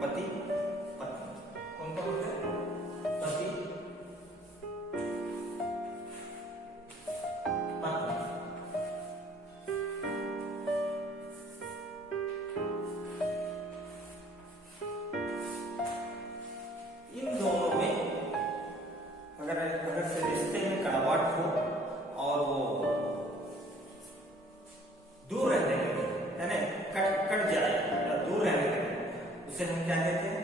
पति पत्नी, कौन कौन होते हैं? पति पत्नी। इन दोनों में अगर से रिश्ते में कड़वाहट हो और वो दूर रहने लगे, है ना, कट जाए या दूर रहने लगे, उसे हम क्या कहते हैं?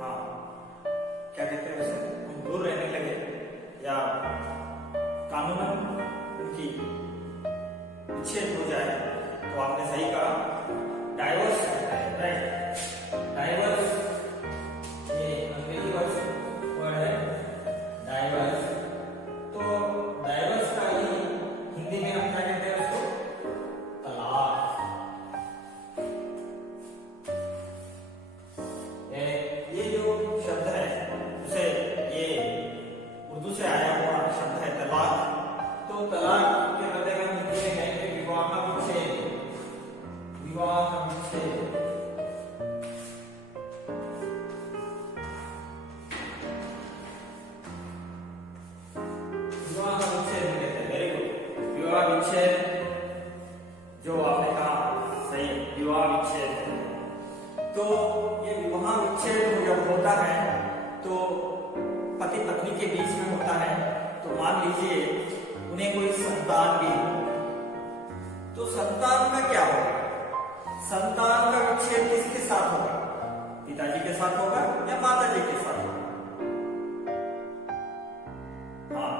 हाँ, क्या कहते हैं उसे? हम दूर रहने लगे या कानूनन उनकी विच्छेद हो जाए तो आपने सही कहा, डाइवोर्स कहते हैं, राइट? डाइवोर्स ये अंग्रेजी वर्ड है डाइवोर्स। तो डाइवोर्स का ही हिंदी में हम क्या कहते हैं उसको? तलाक। ये जो शब्द है उसे ये उर्दू से आया हुआ शब्द है तलाक। तो तलाक के बदले हम हिंदी में कहेंगे विवाह विच्छेद। विवाह विच्छेद। विवाह विच्छेद कहते हैं। Very good. विवाह विच्छेद जो आपने कहा सही, विवाह विच्छेद। तो ये विवाह विच्छेद जब होता है तो पति पत्नी के बीच में होता है, तो मान लीजिए उन्हें कोई संतान भी हो, तो संतान का क्या होगा? संतान का विच्छेद किसके साथ होगा? पिताजी के साथ होगा या माताजी के साथ होगा? हाँ,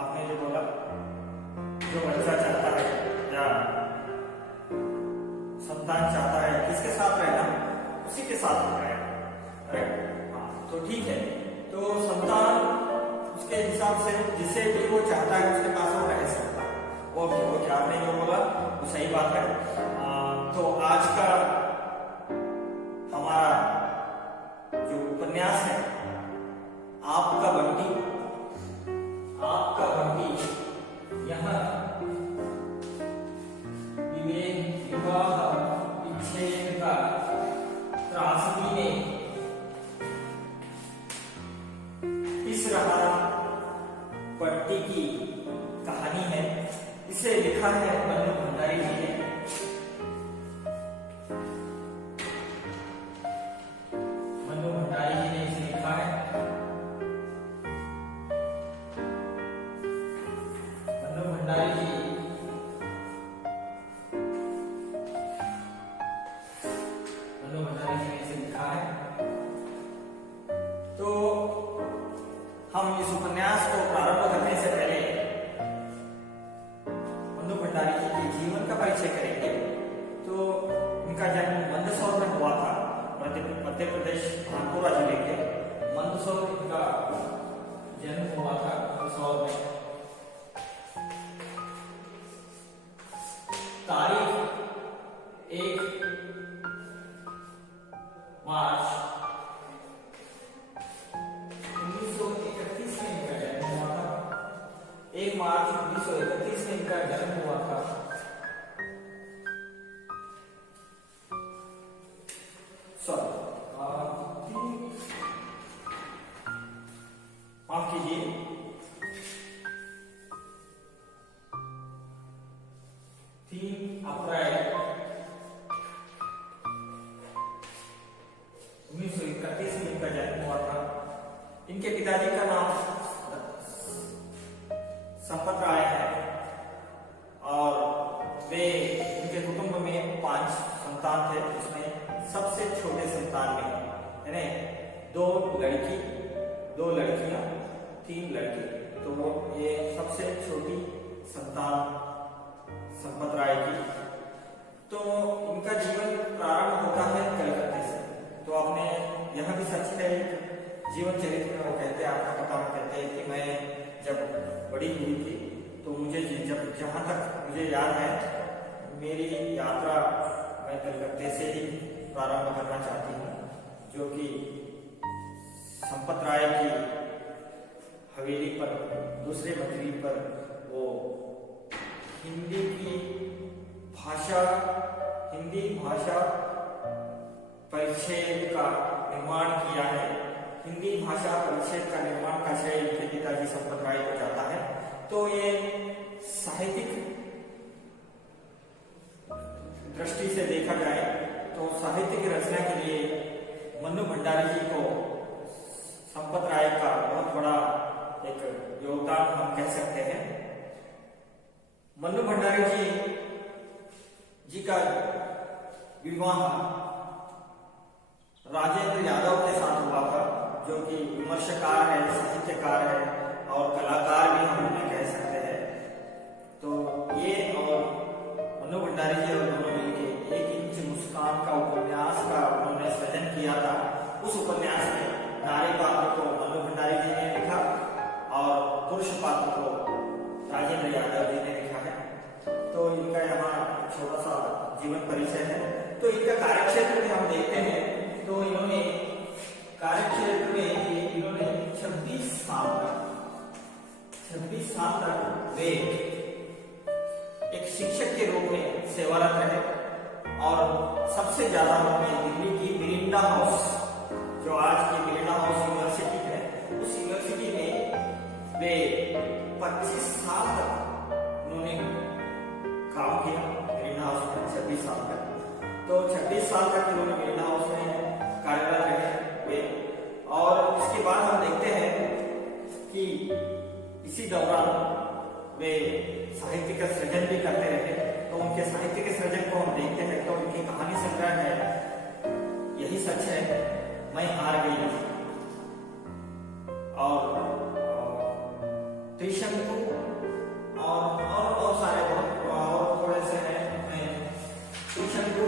आपने जो बोला, जो बच्चा चाहता है या संतान चाहता है किसके साथ रहना, उसी के साथ रहेगा, राइट? हाँ, तो ठीक है। तो संतान उसके हिसाब से जिसे भी वो चाहता है उसके पास वो रह सकता है। वो क्या आपने जो बोला वो सही बात है। तो आज का हमारा जो उपन्यास है आपका बंटी, यहाँ विवाह विच्छेद का त्रासदी में इस रहा बंटी की कहानी है। इसे लिखा है मन्नू भंडारी जी ने। मन्नू भंडारी जी ने इसे लिखा है। मन्नू भंडारी जी ने इसे लिखा है। तो हम इस उपन्यास को प्रारंभ करने से पहले मन्नू भंडारी जी के जीवन का परिचय करेंगे। तो उनका जन्म मंदसौर में हुआ था, मध्य प्रदेश कानपुरा जिले के मंदसौर का जन्म हुआ था। मंदसौर में तारीख 1 मार्च 1931 में इनका जन्म हुआ था। 1 मार्च 1931 में इनका जन्म हुआ था। माफ कीजिए, 3 अप्रैल 1931 में इनका जन्म हुआ था। इनके पिताजी का नाम संपत राय है और वे इनके कुटुंब में 5 संतान थे। उसमें सबसे छोटे संतान में यानी 2 लड़की 2 लड़कियां 3 लड़के, तो वो ये सबसे छोटी संतान संपत राय की। तो इनका जीवन प्रारंभ होता है कलकत्ते से। तो आपने यह भी सच है, जीवन चरित्र में वो कहते हैं, आपका पता वो कहते हैं कि मैं जब बड़ी हुई थी तो मुझे जहां तक मुझे याद है मेरी यात्रा मैं कलकत्ते से ही प्रारंभ करना चाहती हूँ, जो कि संपत राय की हवेली पर दूसरे मंजिल पर वो हिंदी की भाषा हिंदी भाषा परिच्छेद का निर्माण किया है। हिंदी भाषा परिच्छेद का निर्माण का श्रेय इनके पिताजी संपत राय को जाता है। तो ये साहित्यिक दृष्टि से देखा जाए तो साहित्य की रचना के लिए मन्नू भंडारी जी को संपत राय का बहुत बड़ा एक योगदान हम कह सकते हैं। मन्नू भंडारी जी का विवाह राजेंद्र यादव के साथ हुआ था, जो कि विमर्शकार है, साहित्यकार है और कलाकार भी हम उन्हें कह सकते हैं। तो ये और मन्नू भंडारी जी और दोनों मिलकर 1 इंच मुस्कान का उपन्यास का उन्होंने सृजन किया था। उस उपन्यास में नारी पात्र को मन्नू भंडारी जी ने लिखा और पुरुष पात्र को राजेंद्र यादव जी ने लिखा है। तो इनका यहाँ छोटा सा जीवन परिचय है। तो इनका कार्यक्षेत्र में हम देखते हैं तो इन्होंने कार्यक्षेत्र में इन्होंने 26 साल तक वे एक शिक्षक के रूप में सेवारत रहे और सबसे ज्यादा उन्होंने दिल्ली की मिरिंडा हाउस, जो आज की मिरिंडा हाउस यूनिवर्सिटी है, उस यूनिवर्सिटी में वे 25 साल तक उन्होंने काम किया। मिरिंडा हाउस में 26 साल तक, तो 26 साल तक उन्होंने मिरिंडा हाउस में कार्यरत रहे वे। और इसके बाद हम देखते हैं कि इसी दौरान वे साहित्य का सृजन भी करते रहे। तो उनके साहित्य के सृजन को हम देखते हैं तो उनकी कहानी संग्रह है यही सच है, मैं हार गई और त्रिशंकु और बहुत सारे और थोड़े से हैं। त्रिशंकु,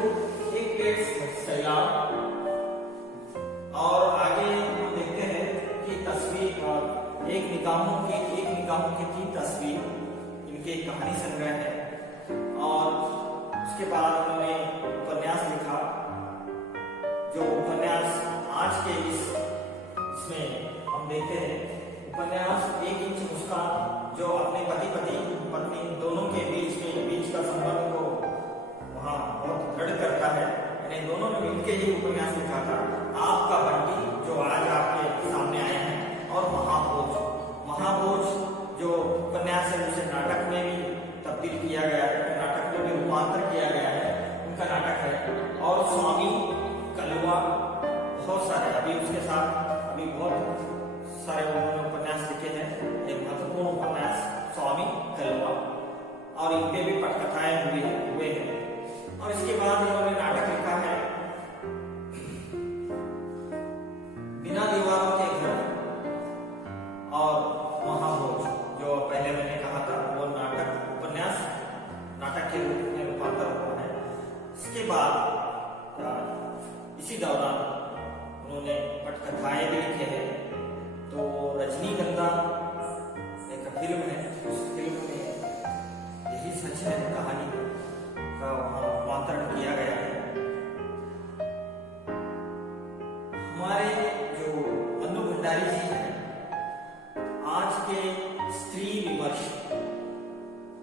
एक प्लेट सैलाब और आगे हम देखते हैं कि तस्वीर और एक निगाहों की 3 तस्वीर, इनके कहानी संग्रह है। और उसके बाद उन्होंने उपन्यास लिखा, जो उपन्यास आज के इसमें हम देखते हैं उपन्यास 1 इंच मुस्कान, जो अपने पति पत्नी दोनों के बीच का संबंध को वहाँ बहुत दृढ़ करता है। यानी दोनों ने मिलकर ही उपन्यास लिखा था। आपका बंटी, जो आज आपके सामने आए हैं, और महाभोज जो उपन्यास है उसे नाटक में भी तब्दील किया गया है, नाटक में भी रूपांतर किया गया है, उनका नाटक है। और स्वामी कलवा, बहुत सारे अभी उसके साथ अभी बहुत सारे उन्होंने उपन्यास लिखे हैं। एक महत्वपूर्ण उपन्यास स्वामी कलवा, और इनके भी पटकथाएं हुए हैं। और इसके बाद उन्होंने नाटक लिखा है बिना दीवारों के घर और महाभोज, जो पहले मैंने कहा था वो नाटक के रूप में रूपांतर हुआ है। इसके बाद इसी दौरान उन्होंने पटकथाएं भी लिखे हैं। तो रजनीगंधा एक फिल्म है, उस फिल्म में यही सच है कहानी का वहाँ रूपांतरण किया गया है। हमारे जो मन्नू भंडारी जी हैं, आज के स्त्री विमर्श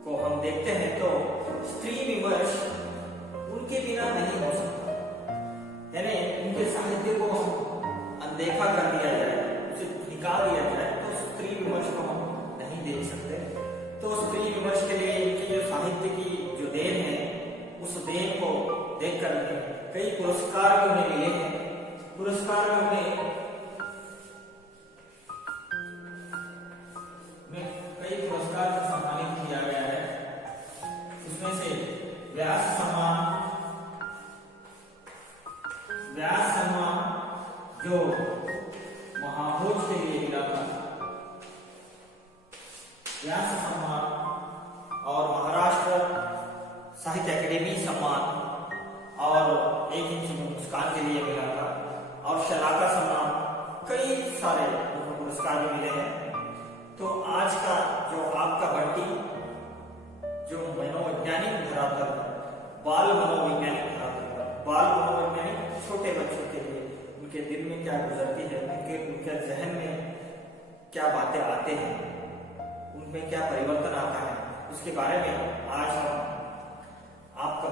को हम देखते हैं तो स्त्री विमर्श उनके बिना नहीं हो सकता। यानी उनके साहित्य को अनदेखा कर दिया जाए, उसे निकाल दिया जाए तो स्त्री विमर्श को हम नहीं देख सकते। तो स्त्री विमर्श के लिए इनकी जो साहित्य की जो देन है, उस देन को देखकर कई पुरस्कार भी उन्हें मिले हैं। पुरस्कार में उन्हें कई पुरस्कार से सम्मानित किया गया है। उसमें से व्यास सम्मान जो महाभोज के लिए मिला था, व्यास सम्मान और महाराष्ट्र साहित्य अकेडमी सम्मान और 1 इंच मुस्कान के लिए मिला था, और शलाका सम्मान, कई सारे पुरस्कार भी मिले हैं। तो आज का जो आपका बंटी, जो मनोवैज्ञानिक धरातल, बाल मनोवैज्ञानिक छोटे बच्चों के लिए उनके दिल में क्या गुजरती है, उनके जहन में क्या बातें आते हैं, उनमें क्या परिवर्तन आता है, उसके बारे में आज हम आपका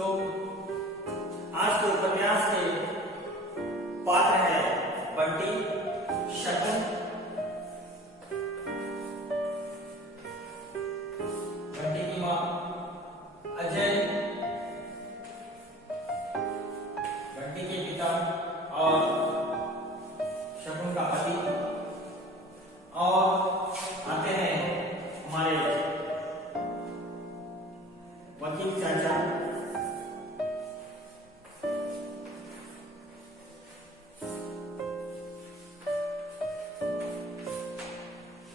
तो आज के उपन्यास के पात्र है बंटी, शकुन, बंटी की माँ अजय, बंटी के पिता और शकुन का पति, और आते हैं हमारे वकील चाचा।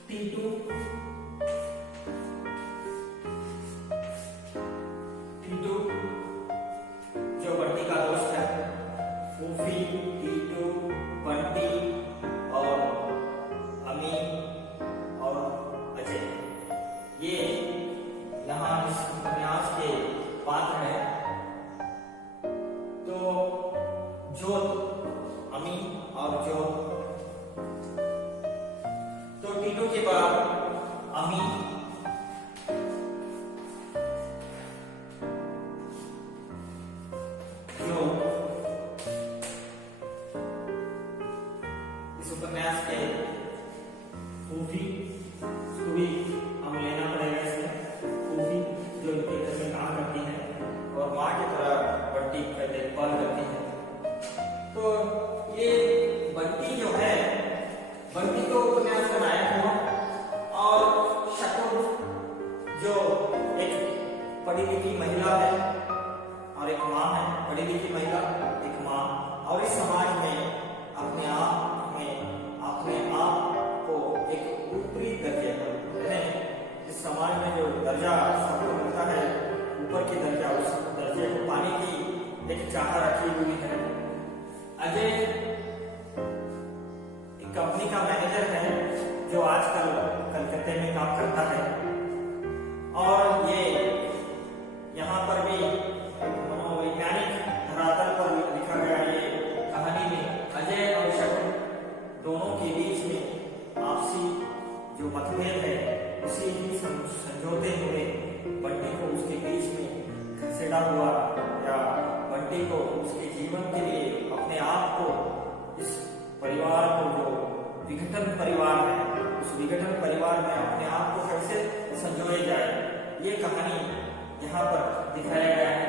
टीटू, टीटू जो बंटी का दोस्त है, फूफी, टीटू, बंटी और अमी और अजय, ये यहाँ इस उपन्यास के पात्र हैं। तो जोत, अमी और जोत। तो टीटू के बाद अमी, जो इस उपन्यास के फूफी, उसको भी हम लेना पड़ेगा इसमें, फूफी जो इनके घर में काम करती है और माँ की तरह बंटी का देखभाल करती है। तो ये बंटी जो है, बंटी को उपन्यास का नायक हुआ, और शकुन जो एक पढ़ी लिखी महिला है और एक माँ है, पढ़ी लिखी महिला, एक माँ, और इस समाज में अपने आप को एक ऊपरी दर्जे पर है। इस समाज में जो दर्जा सबको मिलता है, ऊपर की दर्जा, उस दर्जे को पाने की एक चाह रखी हुई है। अजय एक कंपनी का मैनेजर है जो आजकल कलकत्ते में काम करता है, और ये यहाँ पर भी मनोवैज्ञानिक धरातल पर लिखा गया ये कहानी में अजय और शकुन दोनों के बीच में आपसी जो मतभेद है, उसी ही समझौते हुए बंटी को उसके बीच में घसीटा हुआ, या बंटी को उसके जीवन के लिए अपने आप को, इस परिवार को, जो विघटन परिवार है, उस विघटन परिवार में अपने आप को कैसे संजोए जाए, ये कहानी यहाँ पर दिखाया गया है।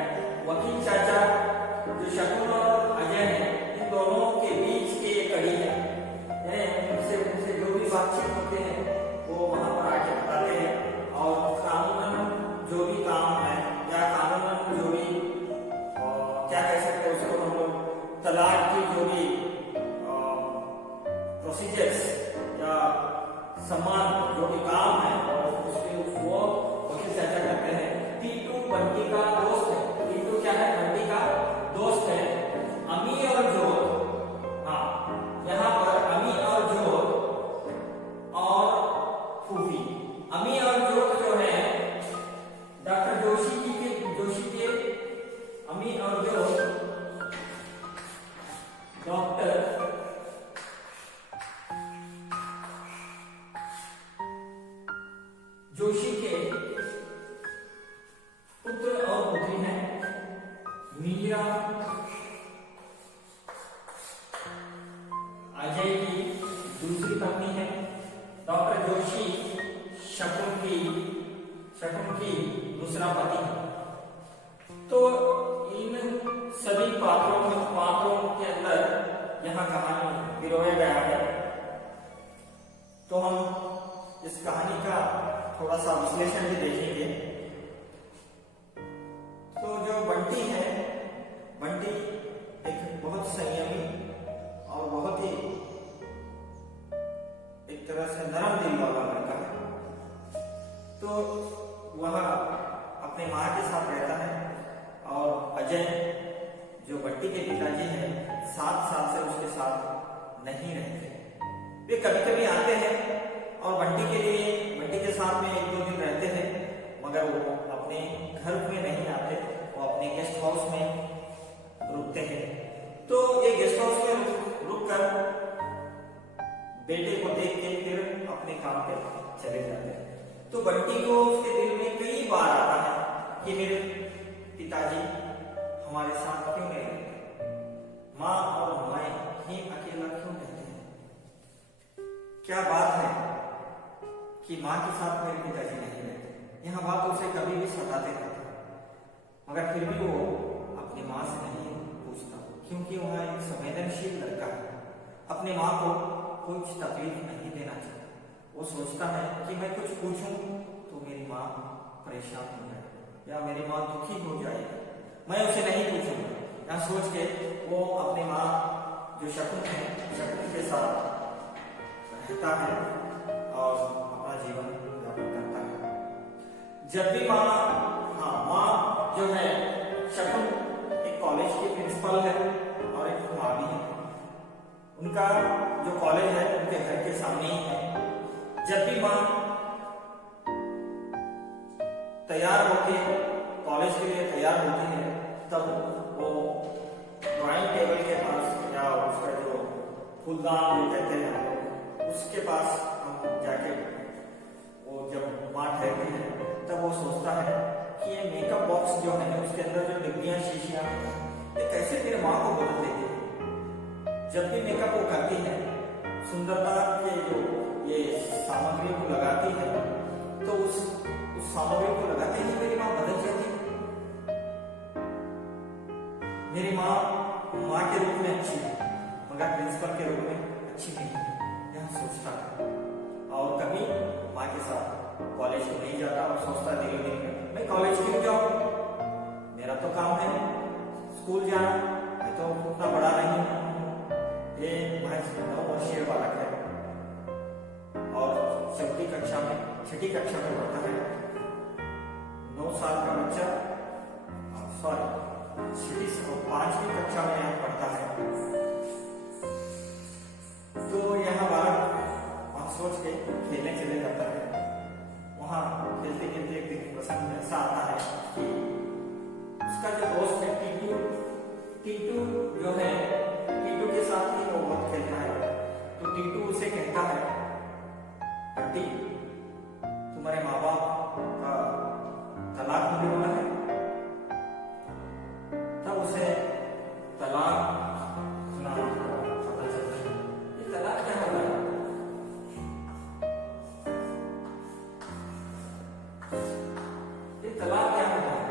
वकील चाचा जो शकुन और अजय है, इन दोनों के बीच की एक कड़ी है। उनसे जो भी बातचीत होते हैं वो वहां पर आके बताते हैं, और कानूनन जो भी काम है, या कानूनन जो भी क्या कह सकते हैं उसको हम लोग, तलाक की जो भी प्रोसीजर्स या सम्मान जो भी काम है, और उसके वो वकील चाचा करते हैं। टीटू बंटी का दोस्त है। टीटू क्या है? बंटी का दोस्त है। अमी और जोत, हाँ, यहाँ पर अमी और जोत और फूफी। अमी और जोत जो है डॉक्टर जोशी के अमी और जोत डॉक्टर जोशी के पुत्र और पुत्री हैं। मीरा अजय की दूसरी पत्नी है। डॉक्टर जोशी शकुन की दूसरा पति है। तो इन सभी पात्रों के अंदर यहाँ कहानी पिरोया गया है। तो हम इस कहानी का थोड़ा सा विश्लेषण भी देखेंगे। तो जो बंटी है, बंटी एक बहुत संयमी और बहुत ही एक तरह से नरम दिल वाला लड़का है। तो वह अपने माँ के साथ रहता है, और अजय जो बंटी के पिताजी हैं 7 साल से उसके साथ नहीं रहते। वे कभी कभी आते हैं और बंटी के साथ में 1-2 दिन रहते हैं, मगर वो अपने घर में नहीं आते, वो अपने गेस्ट हाउस में रुकते हैं। तो ये गेस्ट हाउस में रुककर बेटे को देख के फिर अपने काम पे चले जाते हैं। तो बंटी को उसके दिल में कई बार आता है कि मेरे पिताजी हमारे साथ क्यों नहीं रहते? माँ और मैं ही अकेला क्यों रहते हैं? क्या बात है कि माँ के साथ मेरे पिताजी नहीं रहते? यह बात उसे कभी भी सताते रहते, मगर फिर भी वो अपनी माँ से नहीं पूछता, क्योंकि वह एक संवेदनशील लड़का है। अपनी माँ को कुछ तकलीफ नहीं देना चाहता। वो सोचता है कि मैं कुछ पूछूं तो मेरी माँ परेशान हो जाए या मेरी माँ दुखी हो जाएगी, मैं उसे नहीं पूछूंगा। यह सोच के वो अपनी माँ जो शकुन है, शकुन के साथ रहता है और अपना जीवन यापन करता है। जब भी माँ जो है शकुन एक कॉलेज की प्रिंसिपल है और एक माँ भी है। उनका जो कॉलेज है उनके घर के सामने ही है। जब भी माँ तैयार होके कॉलेज के लिए तैयार होती है, तब वो ड्राइंग टेबल के पास या उसका जो फूलदान जो कहते हैं हम लोग, उसके पास हम जाके वो जब माँ ठहरती है तब वो सोचता है कि ये मेकअप बॉक्स जो है उसके अंदर जो डिब्बियां शीशियां ये कैसे मेरे माँ को बदल देती है। जब भी मेकअप वो करती है, सुंदरता के जो ये सामग्री को लगाती है, तो उस सामग्री को लगाते ही मेरी माँ बदल जाती है। मेरी माँ के रूप में अच्छी है मगर प्रिंसिपल के रूप में अच्छी नहीं है, यह सोचता है। और कभी माँ के साथ कॉलेज को नहीं जाता और सोचता है दिलो दिल में, मैं कॉलेज क्यों जाऊँ, मेरा तो काम है स्कूल जाना, मैं तो उतना बड़ा नहीं हूँ। ये महज 9 वर्षीय बालक है और छठी कक्षा में पढ़ता है। 9 साल का बच्चा, सॉरी 5वीं कक्षा में यहाँ पढ़ता है। तो यहाँ बालक वहाँ सोच के खेलने चले जाता है। वहाँ खेलते खेलते एक दिन प्रसंग ऐसा आता है कि उसका जो दोस्त है टीटू जो है, टीटू के साथ ही वो बहुत खेलता है। तो टीटू उसे कहता है, बंटी तुम्हारे माँ बाप का तलाक होने वाला है। तब उसे तलाक सुनाना पता चलता है। ये तलाक क्या होता है? ये तलाक क्या होता है?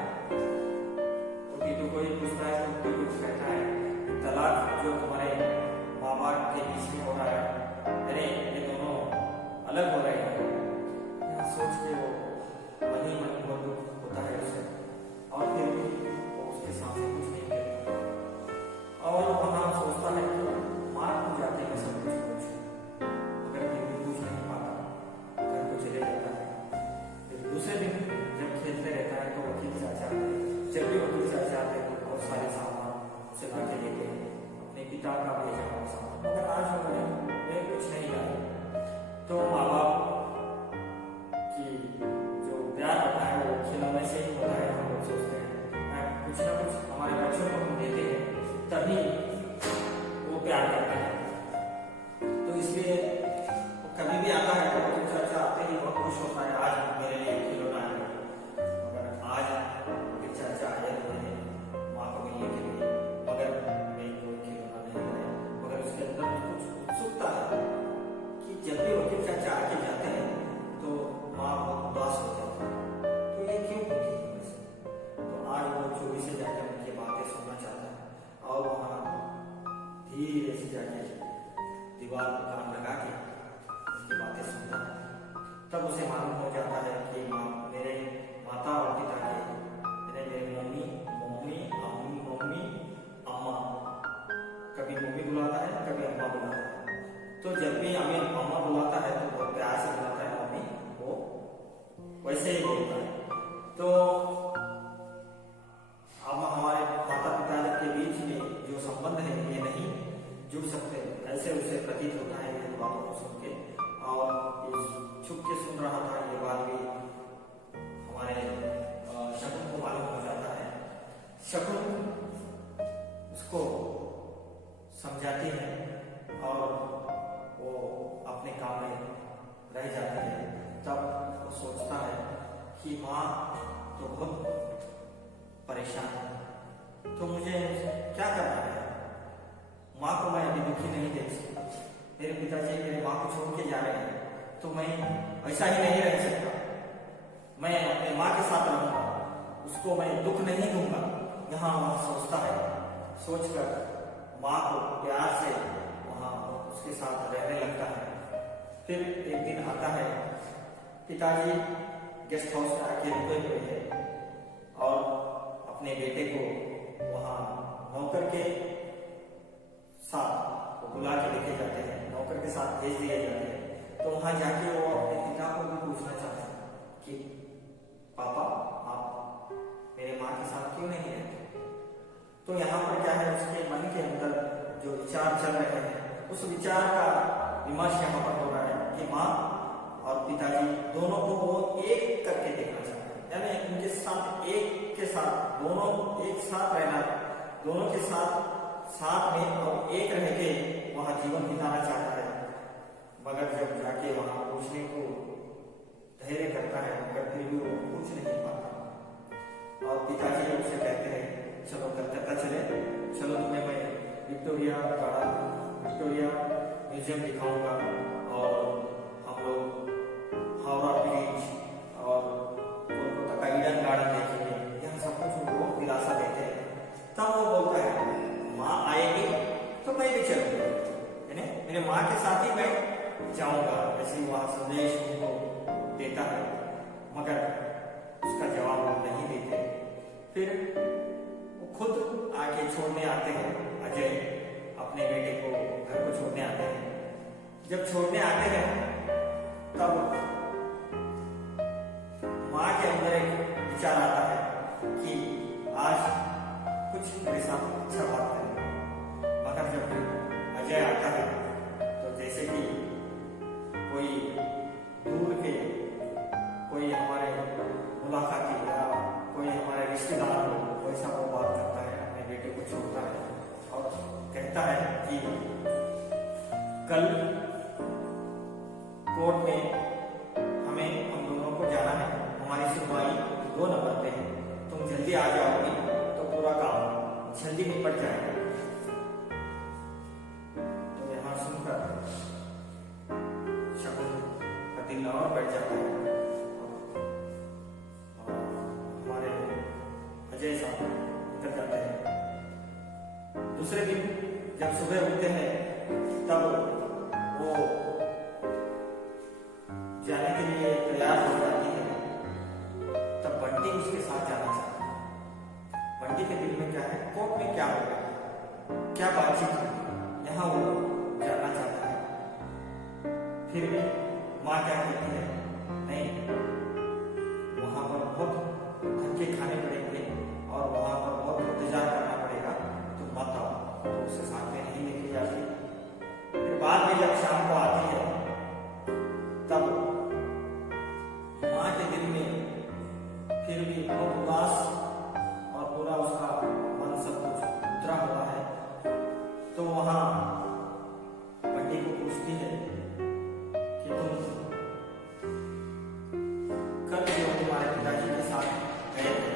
तो टीटू को ही पूछता है, तो टीटू कहता है तलाक जो तुम्हारे माँ बाप के बीच में हो रहा है, अरे ये दोनों अलग हो रहे हैं। यह सोच के वो मन ही मन बहुत दुख होता है उसे, और फिर भी वो उसके सामने कुछ नहीं कहता और वहाँ सोचता है कि माँ को जाके मैं सब कुछ पूछूं, मगर फिर भी पूछ नहीं पाता, घर को चले जाता है। फिर दूसरे दिन जब खेलते रहता है तो वकील चाचा, जब भी वकील चाचा आते हैं तो बहुत सारे सामान उसे ला के देते हैं, अपने पिता का भेजा हुआ सामान, मगर आज उन्होंने कुछ नहीं लाया। तो माँ बाप की जो प्यार होता है वो खिलौने से ही होता है। हम लोग सोचते हैं कुछ ना कुछ हमारे बच्चों को हम देते हैं तभी वो प्यार करते हैं। तो इसलिए कभी भी आता है तो वकील चाचा आते ही बहुत खुश होता है, आज मेरे लिए खिलौना है। मगर आज वकील चाचा आए हुए हैं माँ को मिलने के लिए, मगर मैं कोई खिलौना नहीं है। मगर उसके अंदर कुछ उत्सुकता है कि जब भी वकील चाचा आके जाते हैं तो माँ बहुत उदास हो जाती है, तो ये क्यों होती है वैसे? तो आज वो चोरी से जाकर उनकी बातें सुनना चाहता है और वहाँ धीरे से जाके दीवार पर कान लगा के उनकी बातें सुनता है। तब उसे मालूम हो जाता है कि मेरे माता और पिता के मेरे मम्मी अम्मा, कभी मम्मी बुलाता है कभी अम्मा बुलाता है। तो जब भी हमें अम्मा बुलाता है तो बहुत प्यार से बुलाता है, मम्मी वो वैसे ही बोलता है। तो अब हमारे माता पिता के बीच में जो संबंध है ये नहीं जुड़ सकते, ऐसे उसे प्रतीत होता है इन बातों को सुन के। और छुप के सुन रहा था ये बात भी हमारे शकुन को मालूम हो जाता है। शकुन उसको समझाती है और वो अपने काम में रह जाती है। तब वो सोचता है कि माँ तो बहुत परेशान है, तो मुझे पिताजी मेरे माँ को छोड़ के जा रहे हैं तो मैं ऐसा ही नहीं रह सकता, मैं अपने माँ के साथ रहूंगा, उसको मैं दुख नहीं दूंगा। यहाँ वह सोचता है, सोचकर माँ को प्यार से वहाँ उसके साथ रहने लगता है। फिर एक दिन आता है, पिताजी गेस्ट हाउस में आके रुके हुए हैं और अपने बेटे को वहाँ नौकर के साथ बुला के लेके जाते हैं, नौकर के साथ भेज दिए जाते हैं। तो वहाँ जाके वो अपने पिता को भी पूछना चाहते हैं कि पापा आप मेरे माँ के साथ क्यों नहीं रहते। तो यहाँ पर क्या है, उसके मन के अंदर जो विचार चल रहे हैं उस विचार का विमर्श यहाँ पर हो रहा है कि माँ और पिताजी दोनों को वो एक करके देखना चाहते हैं, यानी उनके साथ एक के साथ दोनों एक साथ रहना, दोनों के साथ साथ में और एक रह के वहाँ जीवन बिताना चाहता है। मगर जब जाके वहाँ पूछने को धैर्य करता है मगर फिर भी वो पूछ नहीं पाता और पिताजी उससे कहते हैं चलो कलकत्ता चले, चलो तुम्हें मैं विक्टोरिया म्यूजियम दिखाऊंगा और हम लोग हावड़ा ब्रिज और कोलकाता का ईडन गार्डन देखेंगे, यह सब कुछ उनको दिलासा देते हैं। तब वो बोलता है माँ आएगी तो मैं भी चलूंगा, यानी मेरे माँ के साथ ही मैं जाऊंगा, ऐसे वहाँ संदेश उनको देता है। मगर उसका जवाब वो नहीं देते। फिर वो खुद आके छोड़ने आते हैं, अजय अपने बेटे को घर को छोड़ने आते हैं। जब छोड़ने आते हैं तब माँ के अंदर एक विचार आता है कि आज कुछ मेरे साथ अच्छा बात करें। मगर जब अजय आता है तो जैसे कि कोई दूर के कोई हमारे मुलाकाती या कोई हमारे रिश्तेदार हो, वैसा वो बात करता है, अपने बेटे को छोड़ता है और कहता है कि कल कोर्ट में हम दोनों को जाना है, हमारी सुनवाई 2 नंबर पे है, तुम जल्दी आ जाओगे तो पूरा काम जल्दी निपट जाएगा। तो यहाँ सुनकर शकुन का दिल और बढ़ जाता है और हमारे अजय साहब निकल जाते हैं। दूसरे दिन जब सुबह उठते हैं तब वो जाने के लिए तैयार हो जाती है। तब बंटी उसके साथ जाना चाहता है। बंटी के दिल में क्या है, कोर्ट में क्या होगा, क्या बातचीत होगी, यहाँ वो जानना चाहता है। फिर भी माँ क्या कहती है, नहीं, वहां पर बहुत धक्के खाने पड़ेंगे और वहां पर बहुत इंतजार करना पड़ेगा, तो मत आओ। तो उसे साथ में नहीं लेके जाती। फिर बाद में जब शाम को आती है तब माँ के दिल में फिर भी बहुत उदास और पूरा उसका मन सब कुछ उतरा हुआ है। तो वहां बंटी को पूछती है कि तुम कल जो तुम्हारे पिताजी के साथ गए थे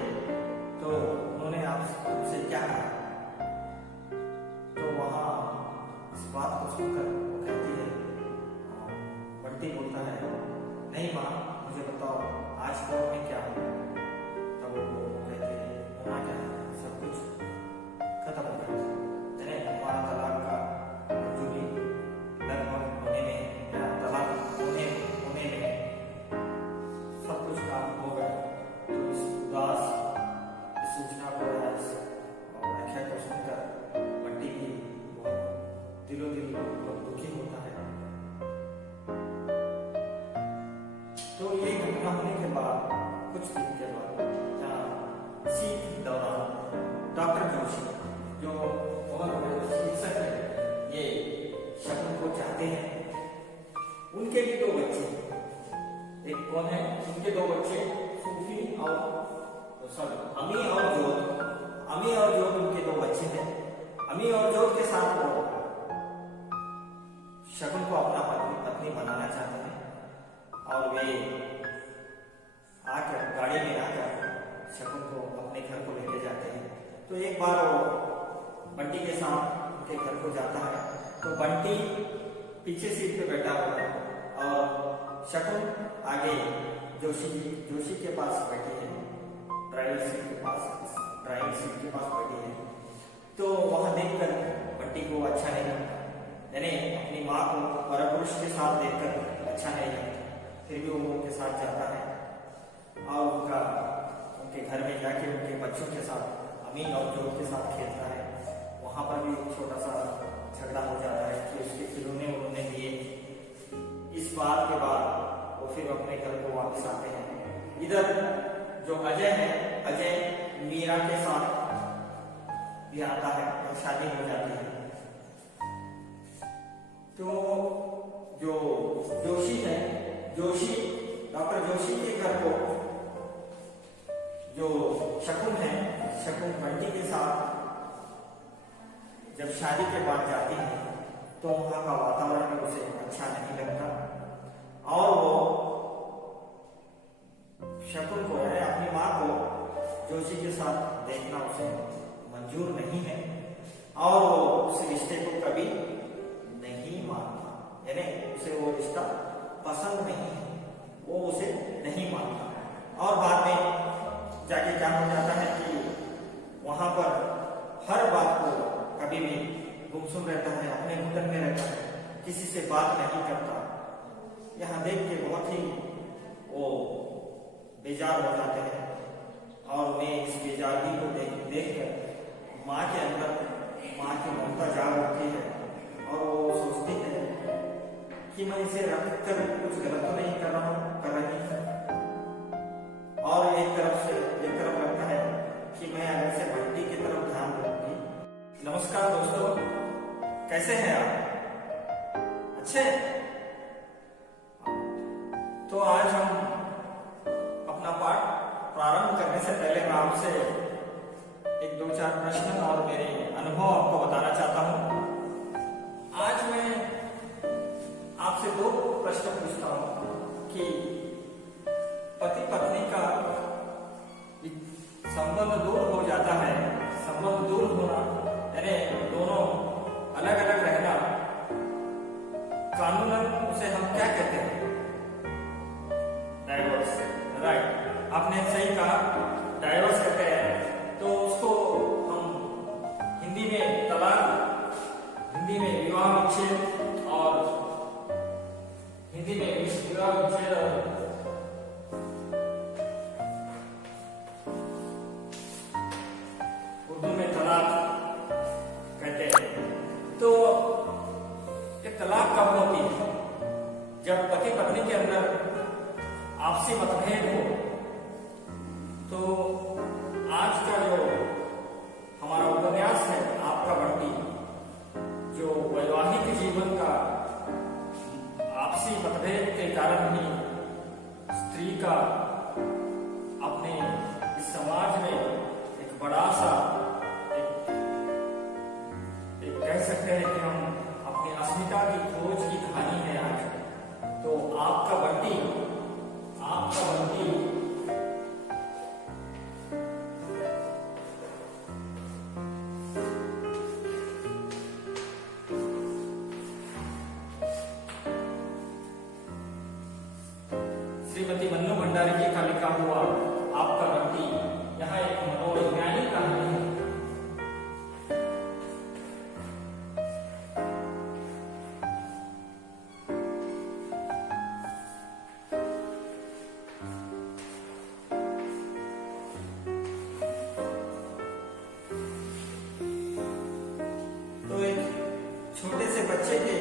तो उन्होंने आपसे क्या कहा। तो वहां इस बात को सुनकर वो कहती है, बंटी बोलता है, नहीं माँ मुझे बताओ आज कोर्ट में क्या हुआ। तब वो कहते हैं, होना क्या है, सब कुछ खत्म हो गया, हमारा तलाक का मंजूरी लगभग होने में या तलाक होने में सब कुछ काम हो गया। तो इस उदास इस सूचना को व्याख्या को सुनकर बंटी भी दिलो दिल बहुत दुखी होता है। तो ये घटना होने के बाद कुछ दिन के बाद सीख दौरान डॉक्टर जोशी जो चिकित्सक है, ये शकुन को चाहते हैं। उनके भी 2 बच्चे, एक कौन है, उनके 2 बच्चे सूफी और अमी और जोत उनके 2 बच्चे हैं। अमी और जोत के साथ वो शकुन को अपना पत्नी बनाना चाहते हैं और वे आकर गाड़ी में आकर शकुन को अपने घर को लेके जाते हैं। तो एक बार वो बंटी के साथ उनके घर को जाता है तो बंटी पीछे सीट पे बैठा हुआ है और शकुन आगे जोशी के पास बैठी है, ड्राइविंग सीट के पास बैठी है। तो वहां देखकर बंटी को अच्छा नहीं लगता, यानी अपनी माँ को परपुरुष के साथ देखकर अच्छा नहीं लगता। फिर भी वो उनके साथ जाता है और उनके घर में जाके उनके बच्चों के साथ, अमीन और जोत के साथ खेलता है। वहां पर भी एक छोटा सा झगड़ा हो जाता है कि उसके खिलौने उन्होंने दिए। इस बात के बाद वो फिर अपने घर को वापस आते हैं। इधर जो अजय है, अजय मीरा के साथ भी आता है और शादी हो जाती है। तो जो जोशी है, डॉक्टर जोशी के घर को जो शकुन बंटी के साथ जब शादी के बाद जाती है तो वहां का वातावरण उसे अच्छा नहीं लगता और वो शकुन को यानी अपनी माँ को जोशी के साथ देखना उसे मंजूर नहीं है और वो उस रिश्ते को कभी नहीं मानता, यानी उसे वो रिश्ता पसंद नहीं है, वो उसे नहीं मानता। और बाद में जाके क्या हो जाता है कि वहां पर हर बात को कभी भी गुमसुम रहता है, अपने घुटन में रहता है, किसी से बात नहीं करता। यहाँ देख के बहुत ही वो बेजार हो जाते हैं और मैं इस बेजारगी को देखकर माँ के अंदर माँ की ममता जाग उठती है और वो सोचती है कि मैं इसे रख कर कुछ गलत तो नहीं कर रही और एक तरफ लगता है कि मैं अगर से बंटी की तरफ ध्यान दूंगी। नमस्कार दोस्तों, कैसे हैं आप? अच्छे? तो आज हम अपना पाठ प्रारंभ करने से पहले मैं आपसे एक दो चार प्रश्न और मेरे अनुभव आपको बताना चाहता हूं। आज मैं आपसे दो प्रश्न पूछता हूं कि पति पत्नी का संबंध दूर हो जाता है, संबंध दूर होना यानी दोनों अलग अलग रहना, कानूनन उसे हम क्या कहते हैं? डाइवोर्स। राइट, आपने सही कहा, डाइवोर्स कहते हैं। तो उसको हम हिंदी में तलाक, हिंदी में विवाह विच्छेद और उर्दू में तलाक कहते हैं। तो ये तलाक कब होती है? जब पति पत्नी के अंदर आपसी मतभेद हो। तो आज का जो हमारा उपन्यास है आपका बंटी, जो वैवाहिक जीवन का आपसी मतभेद के कारण ही स्त्री का अपने इस समाज में एक बड़ा सा एक कह सकते हैं कि हम अपनी अस्मिता की खोज की कहानी है आज। तो आपका बंटी श्रीमती मन्नू भंडारी जी का लिखा हुआ आपका बंटी यहाँ एक मनोवैज्ञानिक कहानी है। तो एक छोटे से बच्चे के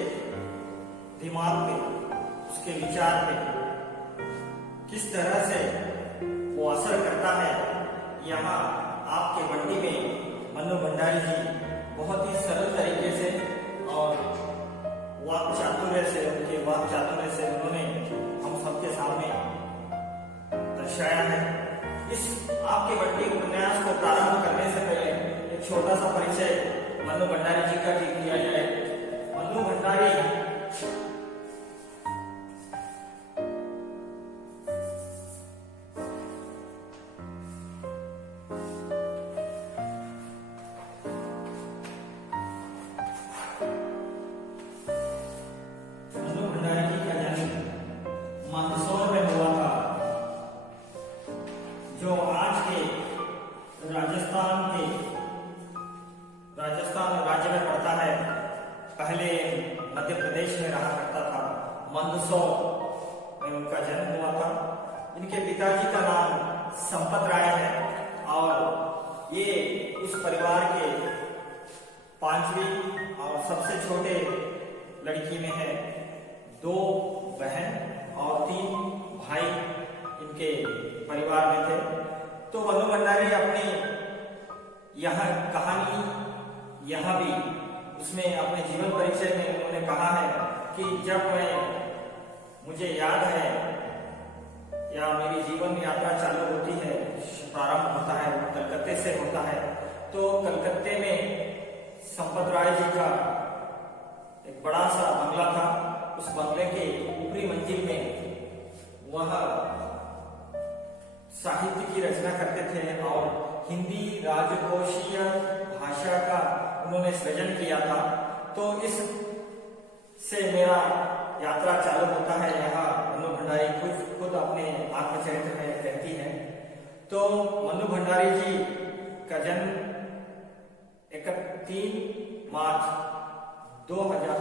दिमाग पे, उसके विचार पे किस तरह से वो असर करता है, यहाँ आपके बंटी में मन्नू भंडारी जी बहुत ही सरल तरीके से और वाक चातुर्य से उन्होंने हम सबके सामने दर्शाया है। इस आपके बंटी उपन्यास को प्रारंभ करने से पहले एक छोटा सा परिचय मन्नू भंडारी जी का किया जाए। मन्नू भंडारी राजस्थान राज्य में पड़ता है। पहले मध्य प्रदेश में रहा करता था। मंदसौर में उनका जन्म हुआ था। इनके पिताजी का नाम संपत राय है और ये उस परिवार के पांचवी और सबसे छोटे लड़की में है। 2 बहन और 3 भाई इनके परिवार में थे। तो मनु भंडारी अपनी यह कहानी यहाँ भी उसमें अपने जीवन परिचय में उन्होंने कहा है कि जब मुझे याद है या मेरी जीवन यात्रा चालू होती है, प्रारंभ होता है, कलकत्ते से होता है। तो कलकत्ते में संपत राय जी का एक बड़ा सा बंगला था। उस बंगले के ऊपरी मंजिल में वह साहित्य की रचना करते थे और हिंदी राजकोषीय भाषा का उन्होंने सृजन किया था। तो इस से मेरा यात्रा चालू होता है। यहाँ मनु भंडारी खुद अपने आत्मचरित्र में कहती है। तो मनु भंडारी जी का जन्म 31 मार्च 2000